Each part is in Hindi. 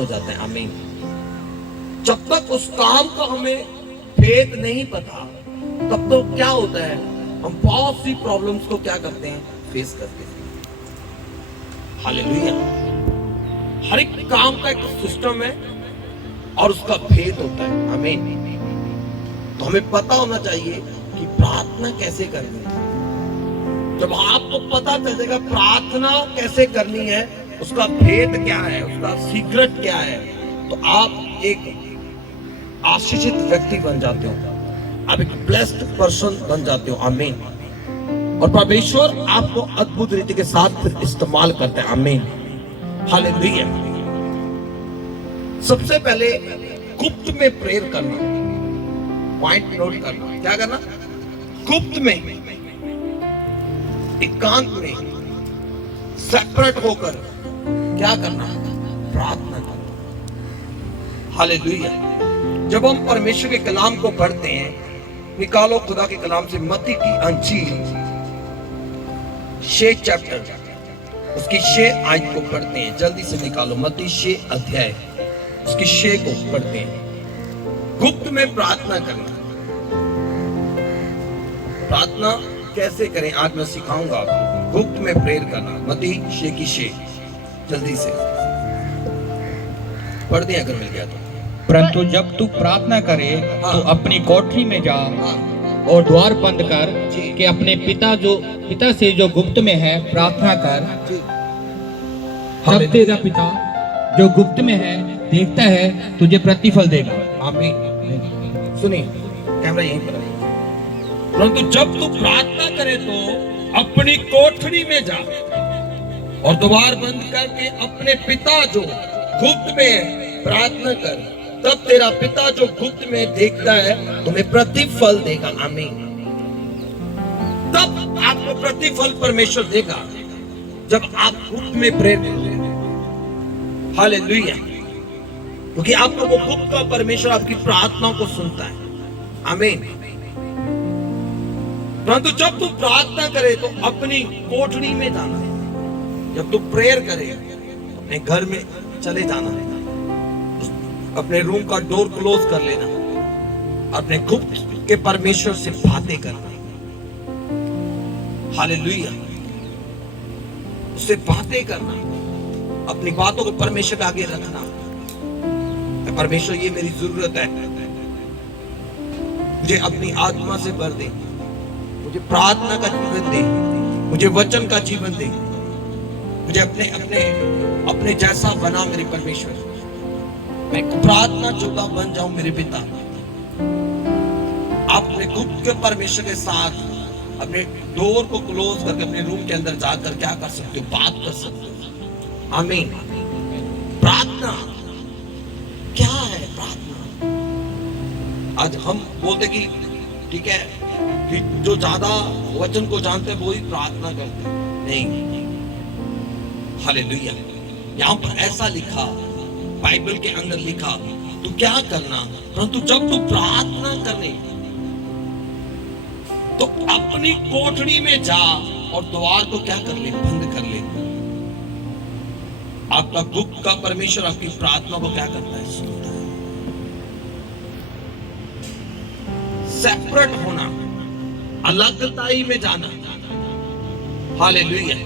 आसान हो जाता है। आमीन। जब तक उस काम का हमें भेद नहीं पता, तब तो क्या होता है, हम बहुत सी प्रॉब्लम्स को क्या करते हैं, फेस करते हैं। हालेलुया। हर एक काम का एक सिस्टम है और उसका भेद होता है। आमीन। तो हमें पता होना चाहिए कि प्रार्थना कैसे करनी है। जब आपको पता चल जाएगा प्रार्थना कैसे करनी है, उसका भेद क्या है, उसका सीक्रेट क्या है, तो आप एक आशीषित व्यक्ति बन जाते हो, आप एक ब्लेस्ड पर्सन बन जाते हो। आमीन। और परमेश्वर आपको अद्भुत रीति के साथ फिर इस्तेमाल करते हैं। आमीन। हालेलुया। सबसे पहले गुप्त में प्रेयर करना, पॉइंट नोट करना। क्या करना? गुप्त में, एकांत में, सेपरेट होकर क्या करना? प्रार्थना करना। हालेलुया। जब हम परमेश्वर के कलाम को पढ़ते हैं, निकालो खुदा के कलाम से मत्ती की अंजील 6 चैप्टर, उसकी 6 आयत को पढ़ते हैं। जल्दी से निकालो मत्ती 6 अध्याय, उसकी 6 को पढ़ते हैं। गुप्त में प्रार्थना करना। प्रार्थना कैसे करें आज मैं सिखाऊंगा आपको। गुप्त में प्रेयर करना, मत्ती 6 की 6, जल्दी से पढ़ दें अगर मिल गया तो। परंतु जब तू प्रार्थना करे तो अपनी कोठरी में जा और द्वार बंद कर कि अपने पिता से जो गुप्त में है प्रार्थना कर। तब तेरा पिता जो गुप्त में है देखता है तुझे प्रतिफल देगा। आमीन। सुनिए, कैमरा यहीं पर है। परंतु जब तू प्रार्थना करे तो अपनी कोठरी में जा और द्वार बंद करके अपने पिता जो गुप्त में है प्रार्थना कर, तब तेरा पिता जो गुप्त में देखता है तुम्हें प्रतिफल देगा। आमीन। तब आपको प्रतिफल परमेश्वर देगा जब आप गुप्त में प्रेयर करोगे। हालेलुया। क्योंकि आपका वो गुप्त का परमेश्वर आपकी प्रार्थनाओं को सुनता है। आमीन। परंतु जब तू प्रार्थना करे तो अपनी कोठरी में जाना है। जब तू प्रेयर करे अपने घर में चले जाना है, अपने रूम का डोर क्लोज कर लेना, अपने गुप्त के परमेश्वर से बातें करना। हालेलुया। उससे बातें करना, अपनी बातों को परमेश्वर के आगे रखना। परमेश्वर ये मेरी जरूरत है, मुझे अपनी आत्मा से भर दे, मुझे प्रार्थना का जीवन दे, मुझे वचन का जीवन दे, मुझे अपने अपने अपने जैसा बना मेरे परमेश्वर। मैं प्रार्थना जोगा बन जाऊं मेरे पिता। आप अपने गुप्त के परमेश्वर के साथ अपने डोर को क्लोज करके अपने रूम के अंदर जाकर क्या कर सकते हो? बात कर सकते हो। आमीन। प्रार्थना क्या है? प्रार्थना आज हम बोलते कि ठीक है कि जो ज्यादा वचन को जानते हैं वो ही प्रार्थना करते हैं। नहीं। हालेलुया। यहां पर ऐसा लिखा, बाइबल के अंदर लिखा, तू क्या करना, परंतु जब तू प्रार्थना करने तो अपनी कोठरी में जा और द्वार को क्या कर ले? बंद कर ले। आपका गुप्त का परमेश्वर आपकी प्रार्थना को क्या करता है? सुनता है। सेपरेट होना, अलगताई में जाना। हालेलुया।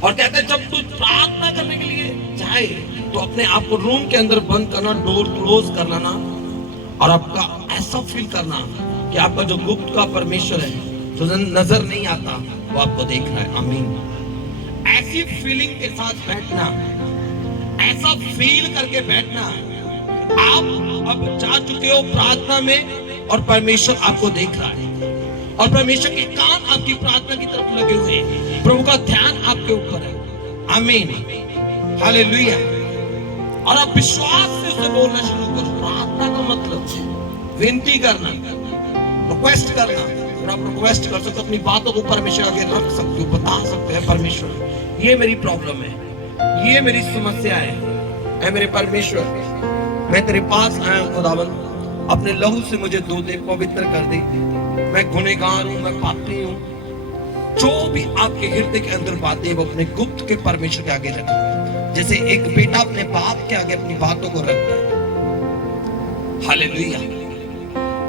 और कहते हैं जब तू प्रार्थना करने के लिए जाए तो अपने आप को रूम के अंदर बंद करना, डोर क्लोज कर लेना, और आपका ऐसा फील करना कि आपका जो गुप्त का परमेश्वर है जो नजर नहीं आता वो आपको देख रहा है। आमीन। ऐसी फीलिंग के साथ बैठना, ऐसा फील करके बैठना, आप अब जा चुके हो प्रार्थना में और परमेश्वर आपको देख रहा है और परमेश्वर के कान आपकी प्रार्थना की तरफ लगे हुए हैं, प्रभु का ध्यान आपके ऊपर है। आमीन। हालेलुया। और आप विश्वास से उसे बोलना शुरू करो। प्रार्थना का मतलब विनती करना, रिक्वेस्ट करना। और आप रिक्वेस्ट कर सकते हो, अपनी बातों को परमेश्वर आगे रख सकते हो, बता सकते हैं परमेश्वर ये मेरी प्रॉब्लम है, ये मेरी समस्या है मेरे परमेश्वर, मैं तेरे पास आया हूं खुदावन, अपने लहू से मुझे धो दे, पवित्र कर दे, मैं गुनहगार हूं, मैं पापी हूं। जो भी आपके हृदय के अंदर बातें वो अपने गुप्त के परमेश्वर के आगे रखें। जैसे एक बेटा अपने बाप के आगे अपनी बातों को रखता है, हालेलुया,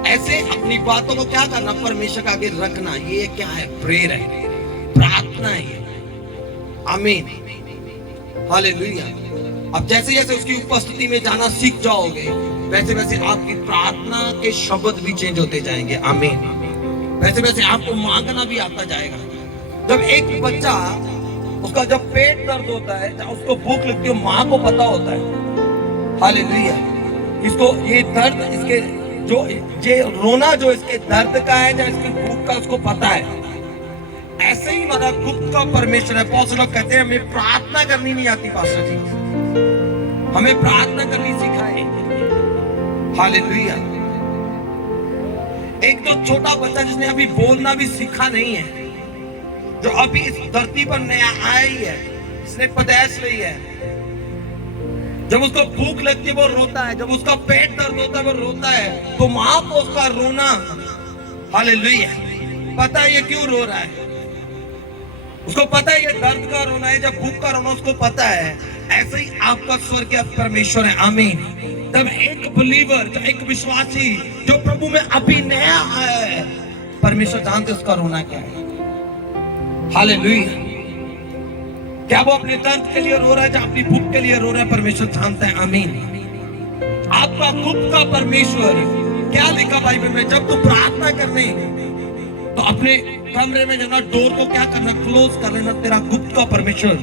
ऐसे अपनी बातों को क्या करना, परमेश्वर के आगे रखना। ये क्या है? प्रेयर है, प्रार्थना है ये। आमीन, हालेलुया। अब जैसे जैसे उसकी उपस्थिति में जाना सीख जाओगे, वैसे वैसे आपकी प्रार्थना के शब्द भी चेंज होते जाएंगे। आमीन। वैसे वैसे आपको मांगना भी आता जाएगा। जब एक बच्चा, उसका जब पेट दर्द होता है, जब उसको भूख लगती है, माँ को पता होता है, हालेलुया, इसको ये दर्द, इसके जो ये रोना जो इसके दर्द का है या इसकी भूख का, उसको पता है। ऐसे ही हमारा गुप्त का परमेश्वर है। बहुत से लोग कहते हैं हमें प्रार्थना करनी नहीं आती पास्टर जी, हमें प्रार्थना करनी सिखाए। हालेलुया। एक तो छोटा बच्चा जिसने अभी बोलना भी सीखा नहीं है, जो अभी इस धरती पर नया आया ही है, जिसने पैदाइश ली है, जब उसको भूख लगती है वो रोता है, जब उसका पेट दर्द होता है वो रोता है, तो माँ को उसका रोना, हालेलुया, पता है ये क्यों रो रहा है, उसको पता है ये दर्द का रोना है, जब भूख का रोना उसको पता है। ऐसे ही आपका स्वर्गीय परमेश्वर है। आमीन। तब एक बिलीवर, जो एक विश्वासी, जो प्रभु में अभी नया आया है, परमेश्वर जानते उसका रोना क्या है। हालेलुया। क्या वो अपने दर्द के लिए रो रहा है या अपनी भूख के लिए रो रहा है, परमेश्वर जानता है। आमीन। आपका गुप्त का परमेश्वर, क्या लिखा बाइबल में, जब तू प्रार्थना करने तो अपने कमरे में जाना, डोर को क्या करना, क्लोज कर लेना। तेरा गुप्त का परमेश्वर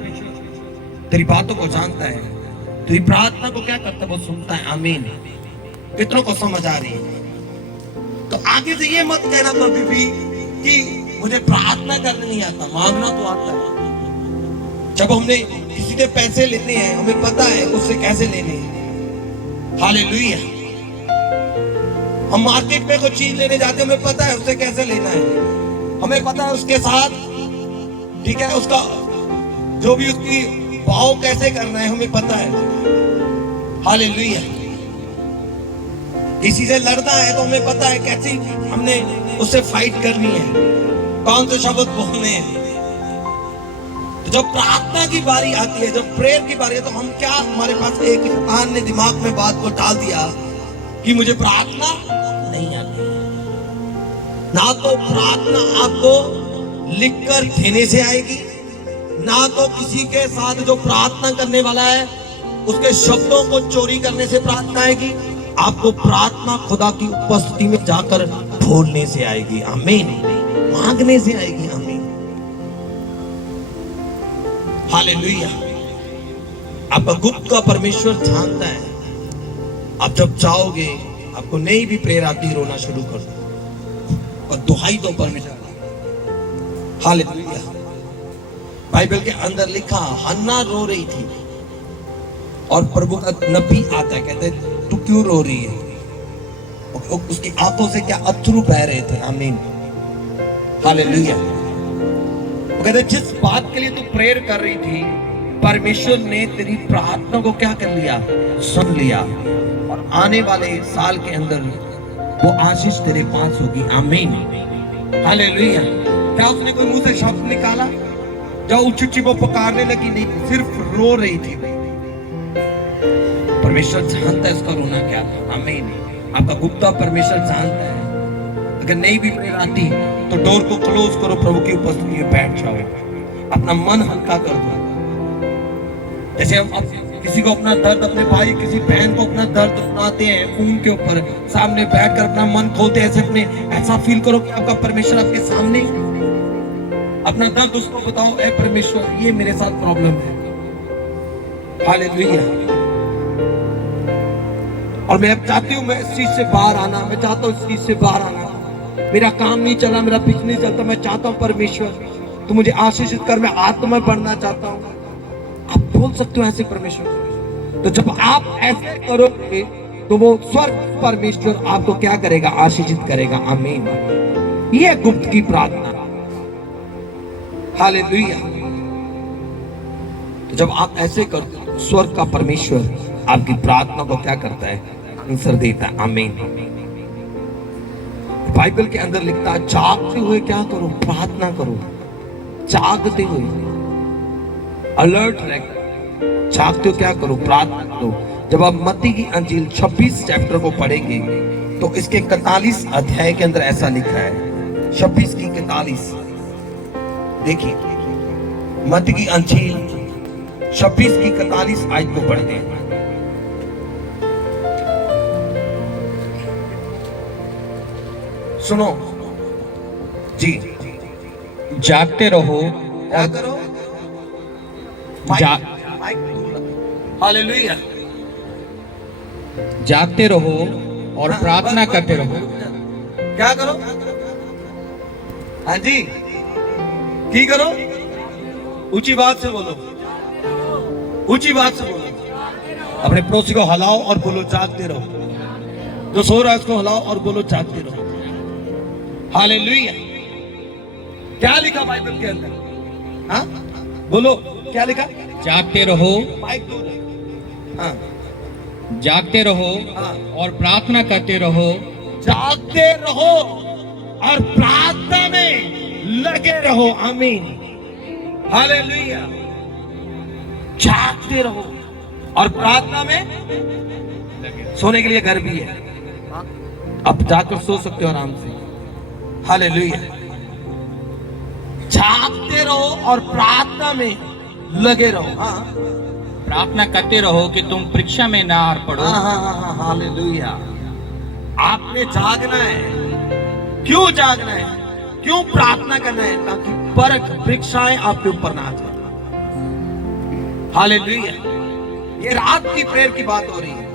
तेरी बातों को जानता है, तेरी प्रार्थना को क्या करता है, वो सुनता है। आमीन। कितनों को समझ आ रही है? तो आगे से ये मत कहना कभी भी कि मुझे प्रार्थना करने नहीं आता, मांगना तो आता है। जब हमने किसी के पैसे लेने हैं, हमें पता है उससे कैसे लेने हैं। हालेलुया। हम मार्केट में कोई चीज लेने जाते हैं, हमें पता है उससे कैसे लेना है, हमें पता है उसके साथ, ठीक है, उसका जो भी उसकी भाव कैसे करना है, हमें पता है। हालेलुया। किसी से लड़ना है तो हमें पता है कैसी हमने उससे फाइट करनी है, कौन से शब्द बोलने हैं। तो जब प्रार्थना की बारी आती है, जब प्रेयर की बारी है, तो हम क्या, हमारे पास एक शैतान ने दिमाग में बात को डाल दिया कि मुझे प्रार्थना नहीं आती। ना तो प्रार्थना आपको लिखकर देने से आएगी, ना तो किसी के साथ जो प्रार्थना करने वाला है उसके शब्दों को चोरी करने से प्रार्थना आएगी। आपको प्रार्थना खुदा की उपस्थिति में जाकर बोलने से आएगी। आमीन। मांगने से आएगी। आमीन। हालेलुया। आपका गुप्त का परमेश्वर जानता है। आप जब जाओगे, आपको नहीं भी प्रेयर आती, रोना शुरू कर दो और दुहाई दो परमेश्वर। हालेलुया। बाइबल के अंदर लिखा, हन्ना रो रही थी और प्रभु का नबी आता है, कहते तू क्यों रो रही है? उसकी आंखों से क्या अश्रु बह रहे थे। आमीन। हालेलुया। वो कहते जिस बात के लिए तू प्रेयर कर रही थी, परमेश्वर ने तेरी प्रार्थना को क्या कर लिया, सुन लिया, और आने वाले साल के अंदर वो आशीष तेरे पास होगी। आमीन। हालेलुया। क्या उसने कोई मुंह से शब्द निकाला? जब उच्ची वो पुकारने लगी, नहीं, सिर्फ रो रही थी। परमेश्वर जानता है उसका रोना क्या था। आमीन। आपका गुप्ता परमेश्वर जानता है। अगर नहीं भी प्रेयर आती तो डोर को क्लोज करो, प्रभु की उपस्थिति में बैठ जाओ, अपना मन हल्का कर दो। जैसे हम किसी को अपना दर्द, अपने भाई किसी बहन को अपना दर्द सुनाते हैं फोन के ऊपर, सामने बैठकर अपना मन खोलते हैं, ऐसे अपने ऐसा फील करो कि आपका परमेश्वर आपके सामने, अपना दर्द उसको बताओ, ऐ परमेश्वर ये मेरे साथ प्रॉब्लम है। हालेलुया। और मैं अब चाहती हूँ मैं इस चीज से बाहर आना, मैं चाहता हूँ इस चीज से बाहर आना, मेरा काम नहीं चला, मेरा बिजनेस नहीं चलता, मैं चाहता हूँ परमेश्वर तू मुझे आशीषित कर, मैं आत्मा बढ़ना चाहता हूँ। आप बोल सकते हो ऐसे परमेश्वर। तो जब आप ऐसे करोगे तो वो स्वर्ग परमेश्वर आपको क्या करेगा, आशीषित करेगा। आमीन। ये गुप्त की प्रार्थना। हालेलुया। तो जब आप ऐसे करते हो, स्वर्ग का परमेश्वर आपकी प्रार्थना को क्या करता है, आंसर देता है। आमीन। बाइबल के अंदर लिखता है, जागते हुए क्या करो, प्रार्थना करो। जागते हुए, अलर्ट रहकर, जागते हो क्या करो, प्रार्थना करो। जब आप मत्ती की अंजील 26 चैप्टर को पढ़ेंगे तो इसके 41 अध्याय के अंदर ऐसा लिखा है, 26 की 41। देखिए मत्ती की अंजील 26 की 41 आयत को पढ़ते हैं। सुनो जी। जागते रहो क्या और करो? जा- हालेलुया। जागते रहो और प्रार्थना करते रहो। क्या करो? हाँ जी, की करो? ऊंची बात से बोलो, ऊंची बात से बोलो। अपने पड़ोसी को हिलाओ और बोलो जागते रहो। जो सो रहा है उसको हिलाओ और बोलो जागते रहो। हालेलुया। क्या लिखा बाइबल के अंदर? हाँ बोलो, क्या लिखा? जागते रहो, माइक दूर है। हाँ जागते रहो हाँ। और प्रार्थना करते रहो। जागते रहो और प्रार्थना में लगे रहो। आमीन, हालेलुया। जागते रहो और प्रार्थना में, सोने के लिए घर भी है, अब जाकर सो सकते हो आराम से। हालेलुया। जागते रहो और प्रार्थना में लगे रहो। हाँ प्रार्थना करते रहो कि तुम परीक्षा में ना हार पड़ो। हाँ, हालेलुया। आपने जागना है। क्यों जागना है? क्यों प्रार्थना करना है? ताकि परख परीक्षाएं आपके ऊपर ना आ जाए। हालेलुया। ये रात की प्रेयर की बात हो रही है।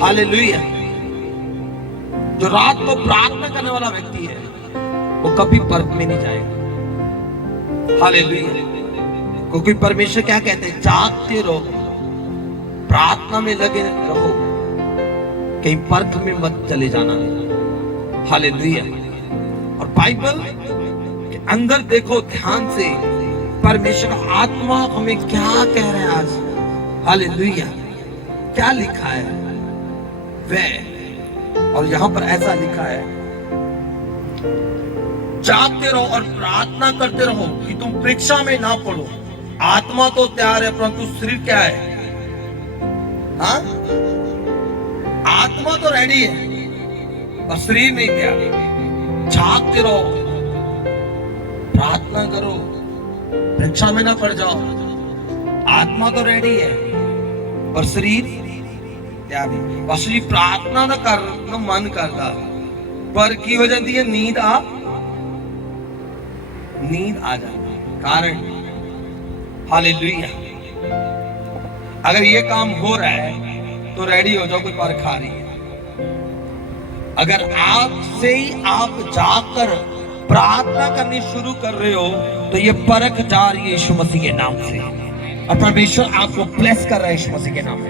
हालेलुया। जो रात को प्रार्थना करने वाला व्यक्ति है वो कभी परख में नहीं जाएगा। हालेलुया। क्योंकि परमेश्वर क्या कहते हैं? जागते रहो, प्रार्थना में लगे रहो, कहीं परख में मत चले जाना। हालेलुया। और बाइबल के अंदर देखो ध्यान से, परमेश्वर आत्मा हमें क्या कह रहे हैं आज। हालेलुया। क्या लिखा है वह, और यहां पर ऐसा लिखा है, जागते रहो और प्रार्थना करते रहो कि तुम परीक्षा में ना पड़ो। आत्मा तो तैयार है परंतु शरीर क्या है? हाँ, आत्मा तो रेडी है पर शरीर नहीं तैयार। जागते रहो, प्रार्थना करो, परीक्षा में ना पड़ जाओ। आत्मा तो रेडी है पर शरीर तैयार नहीं। बस ये प्रार्थना ना करना मन करता पर की हो जाती है, नींद आ जाती है। कारण हालेलुया। अगर ये काम हो रहा है तो रेडी हो जाओ, कोई परख आ रही है। अगर आप से ही आप जाकर प्रार्थना करनी शुरू कर रहे हो तो ये परख जा रही है यीशु मसीह के नाम से, और परमेश्वर आपको ब्लेस कर रहा है यीशु मसीह के नाम से।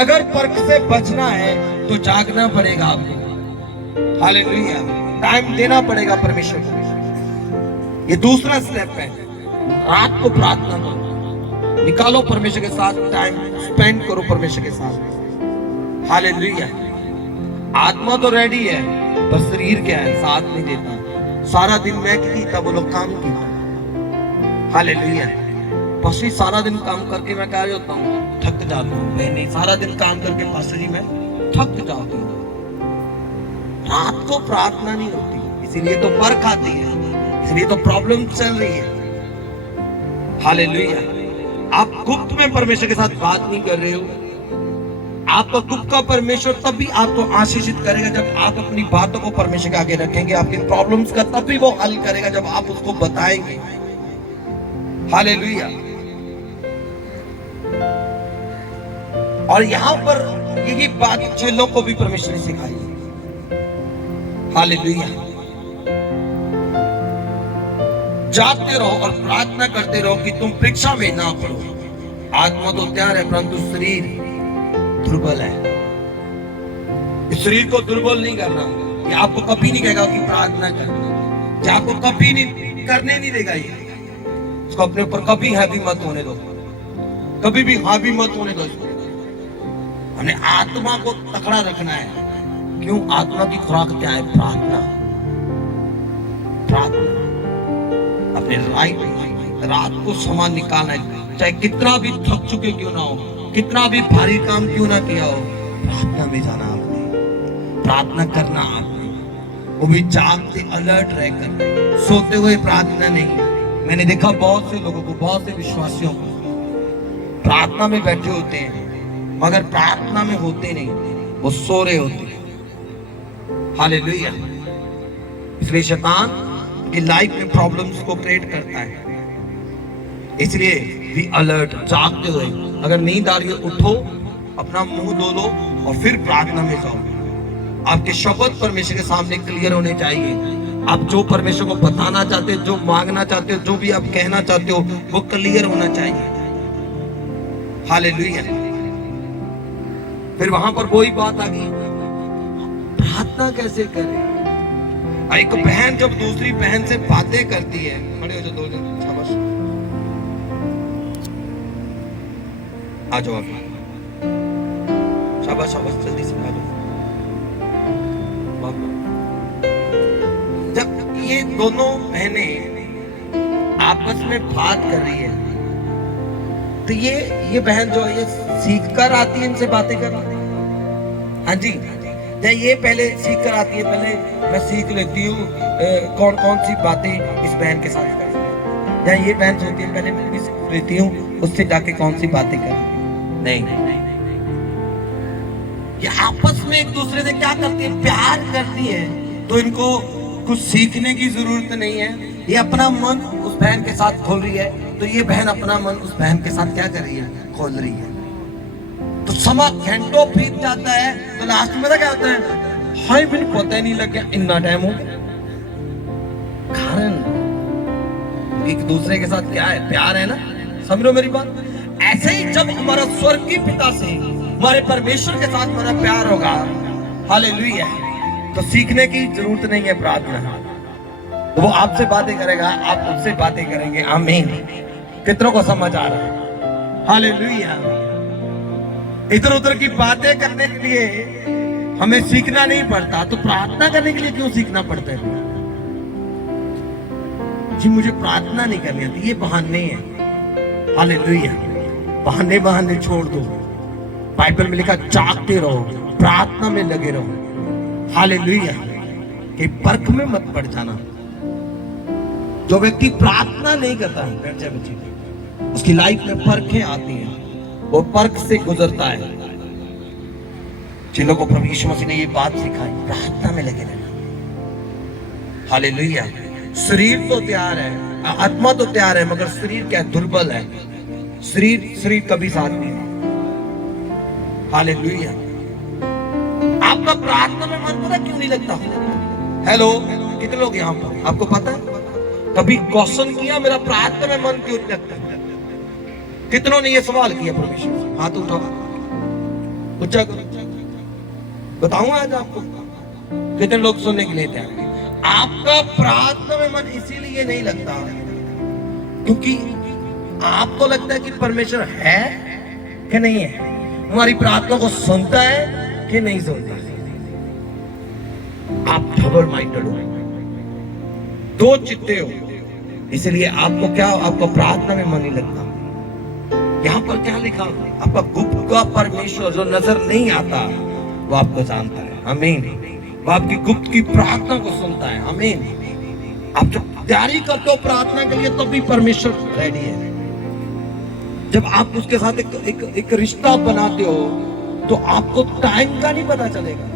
अगर परख से बचना है तो जागना पड़ेगा आपको। हालेलुया। टाइम देना पड़ेगा परमेश्वर को। ये दूसरा स्टेप है। रात को प्रार्थना करो, निकालो परमेश्वर के साथ टाइम स्पेंड करो परमेश्वर के साथ। हालेलुया। आत्मा तो रेडी है पर शरीर क्या है? साथ नहीं देता। सारा दिन मैं किया वो लोग काम किया। हालेलुया। बस ही सारा दिन काम करके मैं क्या होता हूँ? थक जाता हूँ। मैं नहीं, सारा दिन काम करके पास जी मैं थक जाता हूँ। रात को प्रार्थना नहीं होती, इसीलिए तो परख आती है, इसलिए तो प्रॉब्लम चल रही है। हालेलुया। आप गुप्त में परमेश्वर के साथ बात नहीं कर रहे हो। आपका गुप्त का परमेश्वर तभी आपको आशीषित करेगा जब आप अपनी बातों को परमेश्वर के आगे रखेंगे। आपकी प्रॉब्लम्स का तभी वो हल करेगा जब आप उसको बताएंगे। हालेलुया। और यहां पर यही बात चेलों को भी परमेश्वर ने सिखाई। हालेलुया। जागते रहो और प्रार्थना करते रहो कि तुम परीक्षा में ना पड़ो। आत्मा तो तैयार है परंतु शरीर दुर्बल है। इस शरीर को दुर्बल नहीं करना। ये आपको कभी नहीं कहेगा कि प्रार्थना कर, ये आपको कभी नहीं करने नहीं देगा। ये इसको अपने ऊपर कभी हावी मत होने दो, कभी भी हावी मत होने दो इसको। हमने आत्मा को तकड़ा रखना है। क्यों? आत्मा की खुराक क्या है? प्रार्थना। प्रार्थना। अपने रात को समय निकालना है चाहे कितना भी थक चुके क्यों ना हो, कितना भी भारी काम क्यों ना किया हो, प्रार्थना में जाना आपने, प्रार्थना करना आपने, वो भी जागते अलर्ट रहकर, सोते हुए प्रार्थना नहीं। मैंने देखा बहुत से लोगों को, बहुत से विश्वासियों को प्रार्थना में बैठे होते हैं मगर प्रार्थना में होते नहीं, वो सो रहे होते हैं। हालेलुया। इसलिए शैतान की लाइफ में प्रॉब्लम्स को क्रिएट करता है। इसलिए भी अलर्ट, जागते हुए, अगर नींद आ रही है उठो, अपना मुंह धो लो और फिर प्रार्थना में जाओ। आपके शब्द परमेश्वर के सामने क्लियर होने चाहिए। आप जो परमेश्वर को बताना चाहते हो, जो मांगना चाहते हो, जो भी आप कहना चाहते हो, वो क्लियर होना चाहिए। हालेलुया। फिर वहां पर वही बात आ गई, प्रार्थना कैसे करें। एक बहन जब दूसरी बहन से बातें करती है, खड़े हो जाओ दो जन, शाबाश, आ जाओ आप, शाबाश शाबाश, जल्दी से आ जाओ। जब ये दोनों बहनें आपस में बात कर रही है तो ये बहन जो है ये सीख कर आती है इनसे बातें करना। हाँ जी, या ये पहले सीख कर आती है, पहले मैं सीख लेती हूँ कौन कौन सी बातें इस बहन के साथ कर, या ये बहन सोचती है पहले मैं भी सीख लेती हूँ उससे जाके कौन सी बातें कर। नहीं, ये आपस में एक दूसरे से क्या करती है, प्यार करती है, तो इनको कुछ सीखने की जरूरत नहीं है। ये अपना मन उस बहन के साथ खोल रही है, तो ये बहन अपना मन उस बहन के साथ क्या कर रही है, खोल रही है। तो समय घंटों बीत जाता है, तो लास्ट में क्या होता है, हाय मुझे पता ही नहीं लग गया इतना टाइम हो। कारण एक दूसरे के साथ क्या है, प्यार है ना, समझो मेरी बात। ऐसे ही जब हमारा स्वर्गीय पिता से, हमारे परमेश्वर के साथ हमारा प्यार होगा, हालेलुया, तो सीखने की जरूरत नहीं है प्रार्थना। तो वो आपसे बातें करेगा, आप उससे बातें करेंगे। आमीन। कितनों को समझ आ रहा है? हालेलुया। इधर उधर की बातें करने के लिए हमें सीखना नहीं पड़ता, तो प्रार्थना करने के लिए क्यों सीखना पड़ता है? जी मुझे प्रार्थना नहीं करनी आती, ये बहाने हैं। हालेलुया। बहाने बहाने छोड़ दो। बाइबल में लिखा जागते रहो, प्रार्थना में लगे रहो। हालेलुया। कि पर्ख में मत पड़ जाना। जो व्यक्ति प्रार्थना नहीं करता है, बैठ जाए बच्चे, उसकी लाइफ में परखें आती हैं, वो पर्ख से गुजरता है। जिन लोगों को प्रभु यीशु मसीह ने ये बात सिखाई, प्रार्थना में लगे रहना। हालेलुया। शरीर तो तैयार है, आत्मा तो तैयार है, मगर शरीर क्या दुर्बल है। शरीर कभी साथ नहीं है। हालेलुया। आपका प्रार्थना में मन पता क्यों नहीं लगता? हेलो, कितने लोग यहाँ पर, आपको पता है कभी क्वेश्चन किया मेरा प्रार्थना में मन क्यों नहीं लगता? कितनों ने ये सवाल किया परमेश्वर से? हाथ उठाओ, पूछा करो, बताऊंगा आज आपको। कितने लोग सुनने के लिए तैयार? आपका प्रार्थना में मन इसीलिए नहीं लगता क्योंकि आपको लगता है कि परमेश्वर है कि नहीं है, हमारी प्रार्थना को सुनता है कि नहीं सुनता। आप डबल माइंडेड हो, दो चित्ते हो, इसलिए आपको क्या, आपको प्रार्थना में मन नहीं लगता। यहां पर क्या लिखा, आपका गुप्त का परमेश्वर जो नजर नहीं आता वो आपको जानता है। आमीन। वो आपकी गुप्त की प्रार्थना को सुनता है। आमीन। आप जब तैयारी करते हो प्रार्थना के लिए, तब भी परमेश्वर रेडी है। जब आप उसके साथ एक रिश्ता बनाते हो, तो आपको टाइम का नहीं पता चलेगा।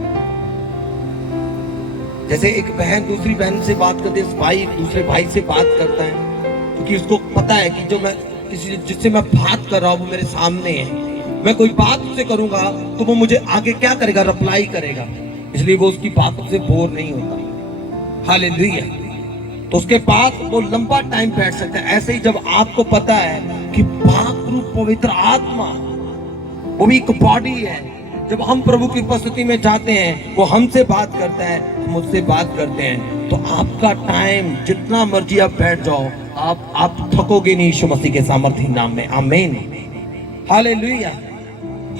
जैसे एक बहन दूसरी बहन से बात करती है, भाई एक दूसरे भाई से बात करता है, क्योंकि उसको पता है कि जो मैं जिससे मैं बात कर रहा हूं वो मेरे सामने है। मैं कोई बात उससे करूंगा तो वो मुझे आगे क्या करेगा, रिप्लाई करेगा, इसलिए वो उसकी बातों से बोर नहीं होता। हालेलुया। तो उसके पास वो लंबा टाइम बैठ सकता है। ऐसे ही जब आपको पता है कि पाक रूप पवित्र आत्मा वो भी एक बॉडी है, जब हम प्रभु की उपस्थिति में जाते हैं, वो हमसे बात करता है, हम उससे बात करते हैं, तो आपका टाइम जितना मर्जी आप बैठ जाओ, आप थकोगे नहीं यीशु मसीह के सामर्थ्य नाम में। आमीन। हालेलुया।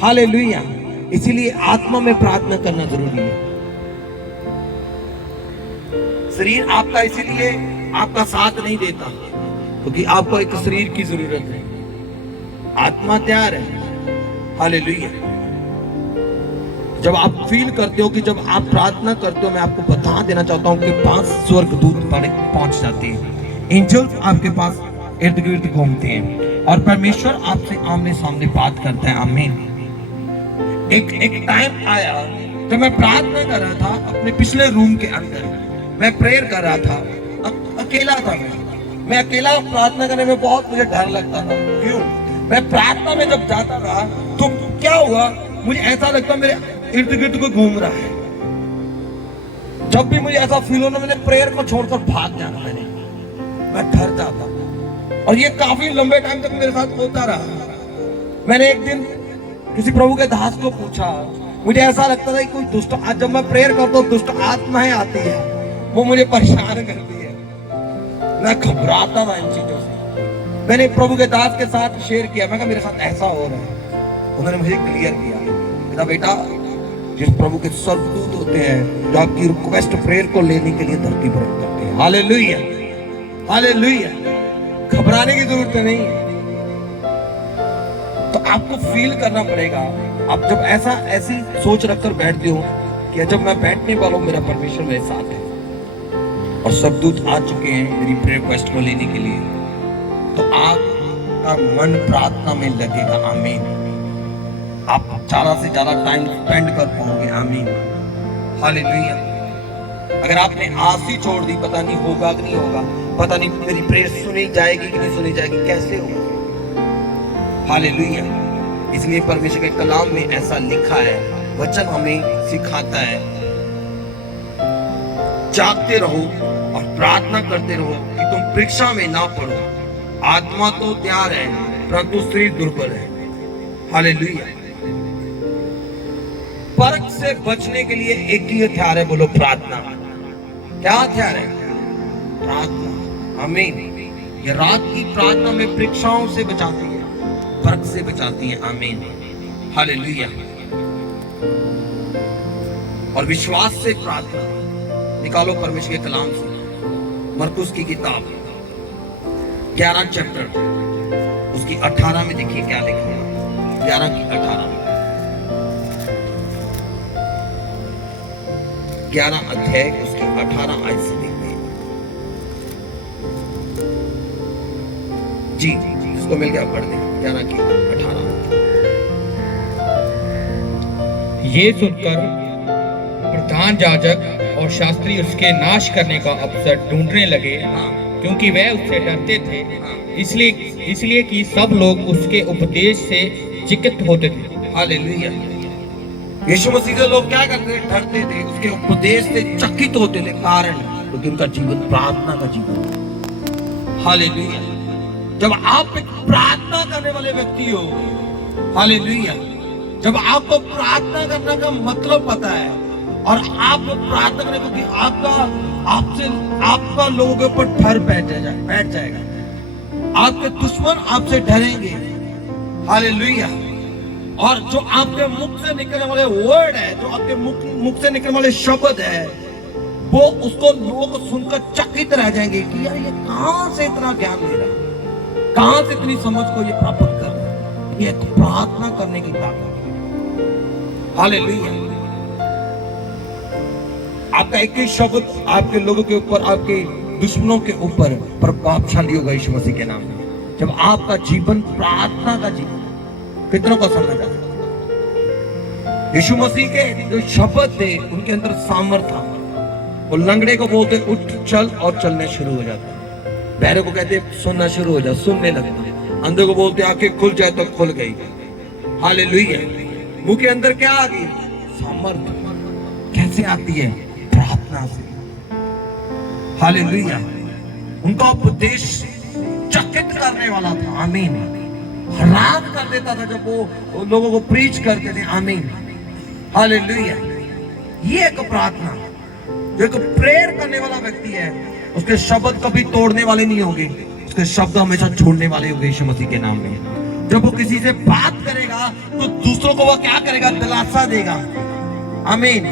हालेलुया। इसीलिए आत्मा में प्रार्थना करना जरूरी है। शरीर आपका इसीलिए आपका साथ नहीं देता क्योंकि आपको एक शरीर की जरूरत है। आत्मा तैयार है। हालेलुया। जब आप फील करते हो कि जब आप प्रार्थना करते हो, मैं आपको बता देना चाहता हूं कि 5 स्वर्गदूत पहुंच जाते हैं। एंजल्स आपके पास इर्द गिर्द घूमते हैं और परमेश्वर आपसे आमने सामने बात करता है। आमीन। एक टाइम आया जब मैं प्रार्थना कर रहा था अपने पिछले रूम के अंदर, मैं प्रेयर कर रहा था, अकेला था। मैं अकेला प्रार्थना करने में बहुत मुझे डर लगता था। क्यों? मैं प्रार्थना में जब जाता था तो क्या हुआ, मुझे ऐसा लगता मेरे इर्द गिर्द कोई घूम रहा है। जब भी मुझे ऐसा फील होना, मैंने प्रेयर को छोड़कर भाग जाना। मैं डर जाता और ये काफी लंबे टाइम तक मेरे साथ होता रहा। मैंने एक दिन किसी प्रभु के दास को पूछा, मुझे ऐसा लगता था कि कोई दुष्ट, आज जब मैं प्रेयर करता हूँ दुष्ट आत्माएं आती है, वो मुझे परेशान करती है। मैं घबराता था इन चीजों से। मैंने प्रभु के दास के साथ शेयर किया, मैं कहा मेरे साथ ऐसा हो रहा है। उन्होंने मुझे क्लियर किया, बेटा जिस प्रभु के स्वर्गदूत होते हैं जो आपकी रिक्वेस्ट प्रेयर को लेने के लिए धरती पर उतरते हैं। Hallelujah, hallelujah. घबराने की जरूरत नहीं है। तो आपको फील करना पड़ेगा। आप जब ऐसी सोच रखकर बैठते हो कि जब मैं बैठने वाला हूं, मेरा परमेश्वर मेरे साथ है और स्वर्गदूत आ चुके हैं मेरी प्रेयर रिक्वेस्ट को लेने के लिए, तो आपका मन प्रार्थना में लगेगा। आमीन। आप ज्यादा से ज्यादा टाइम स्पेंड कर पाओगे। आमीन। हालेलुया। अगर आपने आस ही छोड़ दी, पता नहीं होगा कि नहीं होगा, पता नहीं मेरी प्रेयर सुनी जाएगी कि नहीं सुनी जाएगी, कैसे होगा। हालेलुया। इसलिए परमेश्वर के कलाम में ऐसा लिखा है, वचन हमें सिखाता है, जागते रहो और प्रार्थना करते रहो कि तुम परीक्षा में ना पड़ो। आत्मा तो तैयार है परंतु शरीर दुर्बल है। हालेलुया। परख से बचने के लिए एक ही हथियार है, बोलो प्रार्थना। क्या हथियार है? प्रार्थना। आमीन। ये रात की प्रार्थना में परीक्षाओं से बचाती है, परख से बचाती है। आमीन। हालेलुया। और विश्वास से प्रार्थना निकालो परमेश्वर के कलाम से। मरकुस की किताब 11 चैप्टर उसकी 18 में देखिए क्या लिखा है। 11 की 18 11 अध्याय उसकी 18 आयत से देखते हैं। जी इसको मिल गया, पढ़ दें 11 की 18। ये सुनकर प्रधान याजक और शास्त्री उसके नाश करने का अवसर ढूंढने लगे, क्योंकि वह उससे डरते थे, इसलिए कि सब लोग उसके उपदेश से चिकित होते थे। हालेलुया। यीशु मसीह के लोग क्या करते थे? डरते थे, उसके उपदेश से चकित होते थे। कारण क्योंकि उनका जीवन प्रार्थना का जीवन। हालेलुया। जब आप एक प्रार्थना करने वाले व्यक्ति हो, हालेलुया, जब आपको प्रार्थना करने का मतलब पता है और आप प्रार्थना करें, क्योंकि आपका लोगों के ऊपर डर बैठ जाएगा। आपके दुश्मन आपसे डरेंगे। हालेलुया। और जो आपके मुख से निकलने वाले वर्ड है, जो आपके मुख से निकलने वाले शब्द है, वो उसको लोग सुनकर चकित रह जाएंगे कि यार ये कहां से इतना ज्ञान ले रहा है, कहां से इतनी समझ को ये प्राप्त कर रहा है। ये प्रार्थना करने की ताकत। हालेलुया। आपका एक ही शब्द आपके लोगों के ऊपर, आपके दुश्मनों के ऊपर प्रभावशाली होगा यीशु मसीह के नाम में। जब आपका जीवन प्रार्थना का जीवन, कितनों को समझ आ जाए? यीशु मसीह के जो शब्द थे उनके अंदर सामर्थ था। वो लंगड़े को बोलते उठ चल और चलने शुरू हो जाता, पैरों को कहते सुनना शुरू हो जा, सुनने लगता, अंधे को बोलते आंखें खुल जाए तो खुल गई। हालेलुया। मुंह के अंदर क्या आ गई? सामर्थ। कैसे आती है? प्रार्थना से। हालेलुया। उनका उपदेश चकित करने वाला था। आमीन। हैरान कर देता था जब वो लोगों को प्रीच करते थे। आमीन। हालेलुया। ये एक प्रार्थना, जो एक प्रेयर करने वाला व्यक्ति है, उसके शब्द कभी तोड़ने वाले नहीं होंगे, उसके शब्द हमेशा छोड़ने वाले होंगे यीशु मसीह के नाम में। जब वो किसी से बात करेगा तो दूसरों को वो क्या करेगा? दिलासा देगा। आमीन।